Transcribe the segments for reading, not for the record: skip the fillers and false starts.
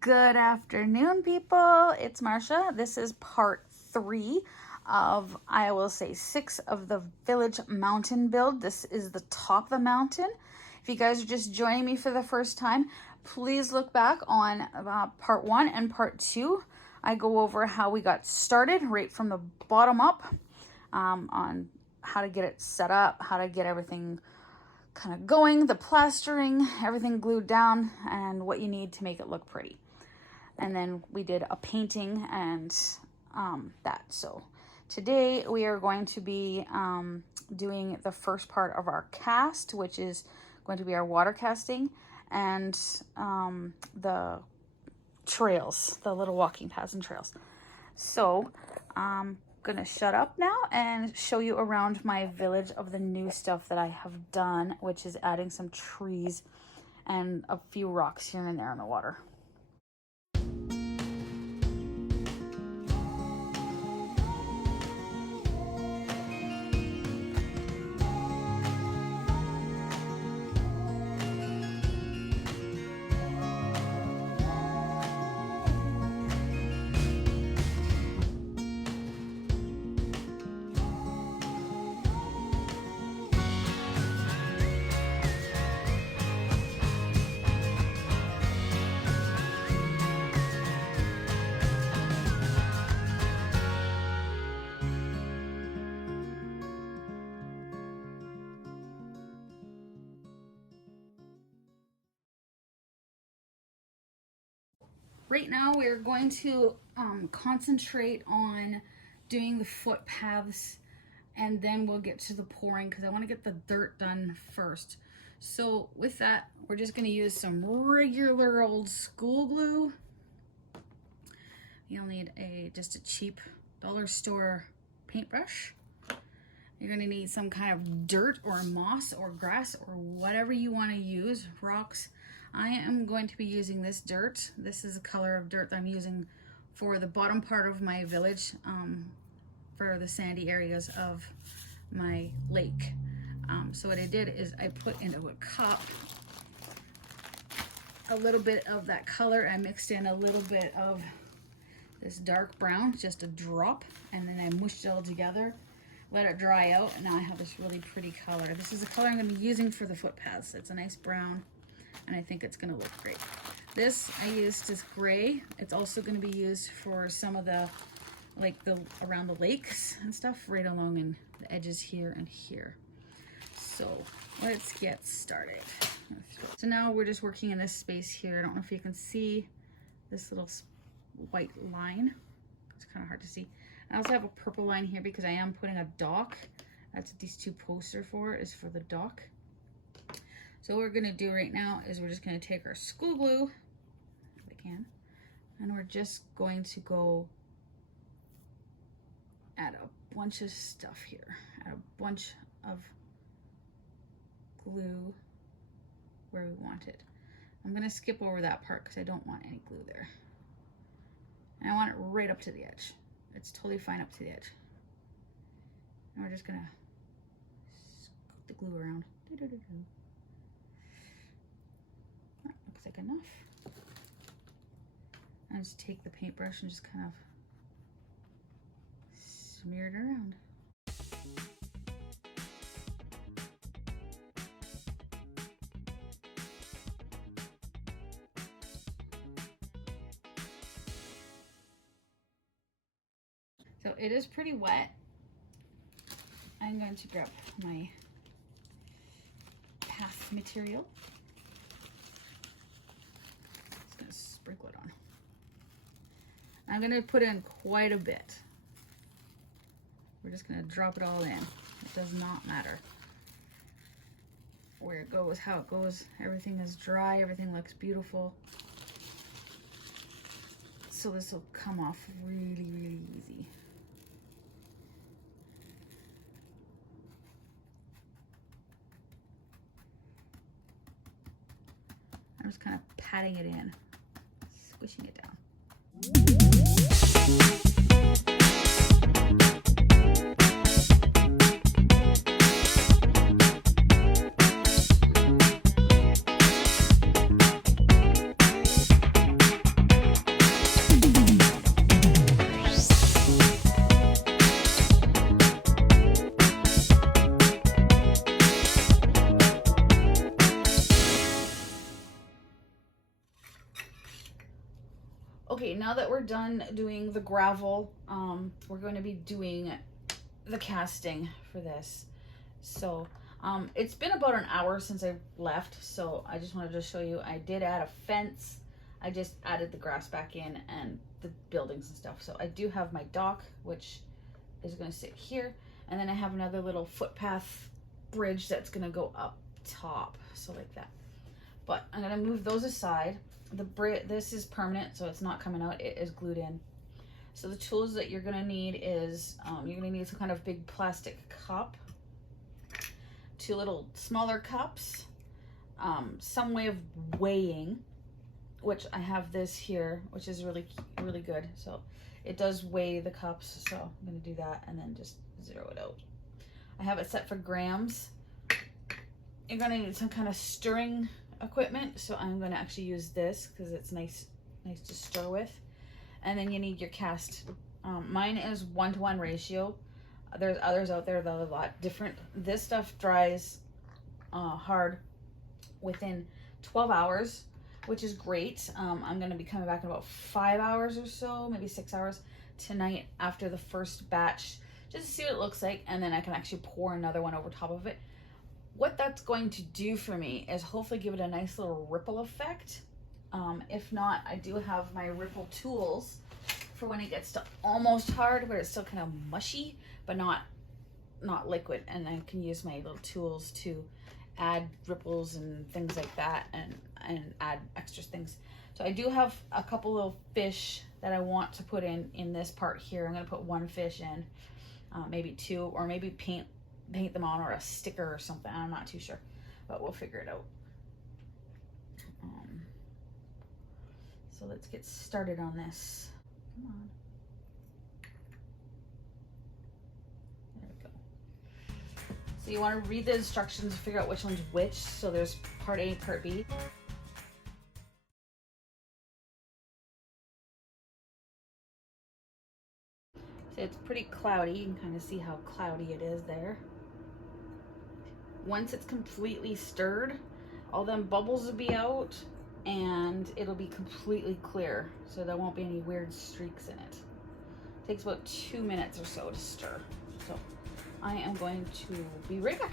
Good afternoon, people. It's Marcia. This is part 3 of, I will say, 6 of the village mountain build. This is the top of the mountain. If you guys are just joining me for the first time, please look back on part 1 and part 2. I go over how we got started right from the bottom up, on how to get it set up, how to get everything kind of going, the plastering, everything glued down, and what you need to make it look pretty. And then we did a painting and that. So today we are going to be doing the first part of our cast, which is going to be our water casting and the trails, the little walking paths and trails. So I'm gonna shut up now and show you around my village of the new stuff that I have done, which is adding some trees and a few rocks here and there in the water. Right now we're going to concentrate on doing the footpaths, and then we'll get to the pouring because I want to get the dirt done first. So with that, we're just going to use some regular old school glue. You'll need just a cheap dollar store paintbrush. You're going to need some kind of dirt or moss or grass or whatever you want to use, rocks. I am going to be using this dirt. This is the color of dirt that I'm using for the bottom part of my village, for the sandy areas of my lake. So what I did is I put into a cup a little bit of that color. I mixed in a little bit of this dark brown, just a drop, and then I mushed it all together, let it dry out, and now I have this really pretty color. This is the color I'm going to be using for the footpaths. It's a nice brown, and I think it's going to look great. This I used is gray. It's also going to be used for some of the, like around the lakes and stuff, right along in the edges here and here. So let's get started. So now we're just working in this space here. I don't know if you can see this little white line. It's kind of hard to see. I also have a purple line here because I am putting a dock. That's what these two posts are for, is for the dock. So what we're going to do right now is we're just going to take our school glue, if we can, and we're just going to go add a bunch of stuff here. Add a bunch of glue where we want it. I'm going to skip over that part because I don't want any glue there. And I want it right up to the edge. It's totally fine up to the edge. And we're just going to scoop the glue around. That looks like enough. And just take the paintbrush and just kind of smear it around. So it is pretty wet. I'm going to grab my path material. Just going to sprinkle it on. I'm going to put in quite a bit. We're just going to drop it all in. It does not matter where it goes, how it goes. Everything is dry. Everything looks beautiful. So this will come off really, really easy. I'm just kind of patting it in, squishing it down. Okay, now that we're done doing the gravel, we're going to be doing the casting for this. So it's been about an hour since I left, so I just wanted to show you. I did add a fence. I just added the grass back in and the buildings and stuff. So I do have my dock, which is going to sit here, and then I have another little footpath bridge that's going to go up top, so like that. But I'm going to move those aside. This is permanent, so it's not coming out. It is glued in. So the tools that you're going to need is you're going to need some kind of big plastic cup, 2 little smaller cups, some way of weighing, which I have this here, which is really good. So it does weigh the cups, so I'm going to do that and then just zero it out. I have it set for grams. You're going to need some kind of stirring equipment, so I'm going to actually use this because it's nice to stir with. And then you need your cast. Mine is 1-to-1 ratio. There's others out there that are a lot different. This stuff dries hard within 12 hours, which is great. I'm going to be coming back in about 5 hours or so, maybe 6 hours tonight after the first batch, just to see what it looks like, and then I can actually pour another one over top of it. What that's going to do for me is hopefully give it a nice little ripple effect. If not, I do have my ripple tools for when it gets to almost hard, where it's still kind of mushy, but not liquid. And I can use my little tools to add ripples and things like that, and add extra things. So I do have a couple little fish that I want to put in this part here. I'm going to put 1 fish in, maybe 2, or maybe paint them on, or a sticker or something. I'm not too sure, but we'll figure it out. So let's get started on this. Come on. There we go. So you want to read the instructions to figure out which one's which. So there's part A, part B. So it's pretty cloudy. You can kind of see how cloudy it is there. Once it's completely stirred, all them bubbles will be out, and it'll be completely clear, so there won't be any weird streaks in it. It takes about 2 minutes or so to stir. So I am going to be right back.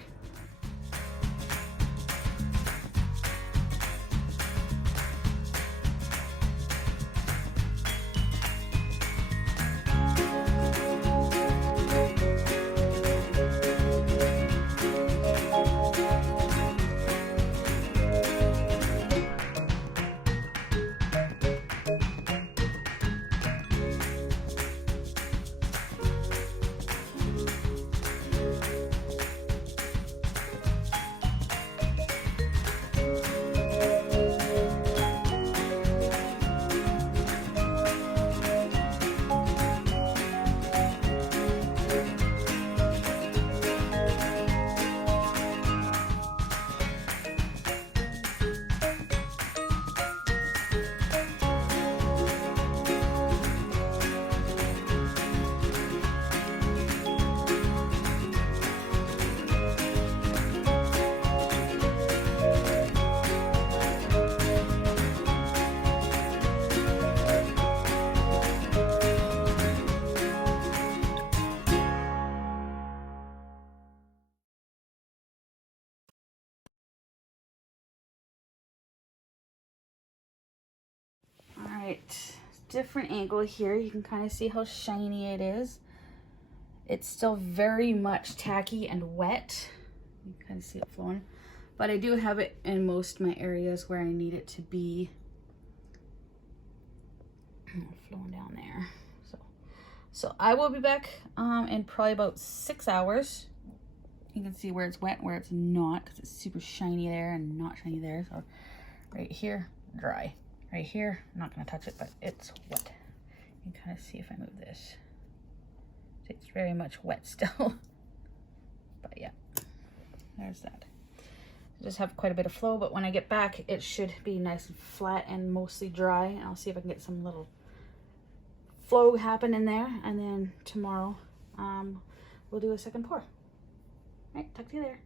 Alright, different angle here. You can kind of see how shiny it is. It's still very much tacky and wet. You can kind of see it flowing. But I do have it in most of my areas where I need it to be. Flowing down there. So I will be back in probably about 6 hours. You can see where it's wet, where it's not, because it's super shiny there and not shiny there. So right here, dry. Right here, I'm not going to touch it, but it's wet. You can kind of see if I move this. It's very much wet still. But yeah, there's that. I just have quite a bit of flow, but when I get back, it should be nice and flat and mostly dry. And I'll see if I can get some little flow happen in there. And then tomorrow, we'll do a second pour. All right, talk to you later.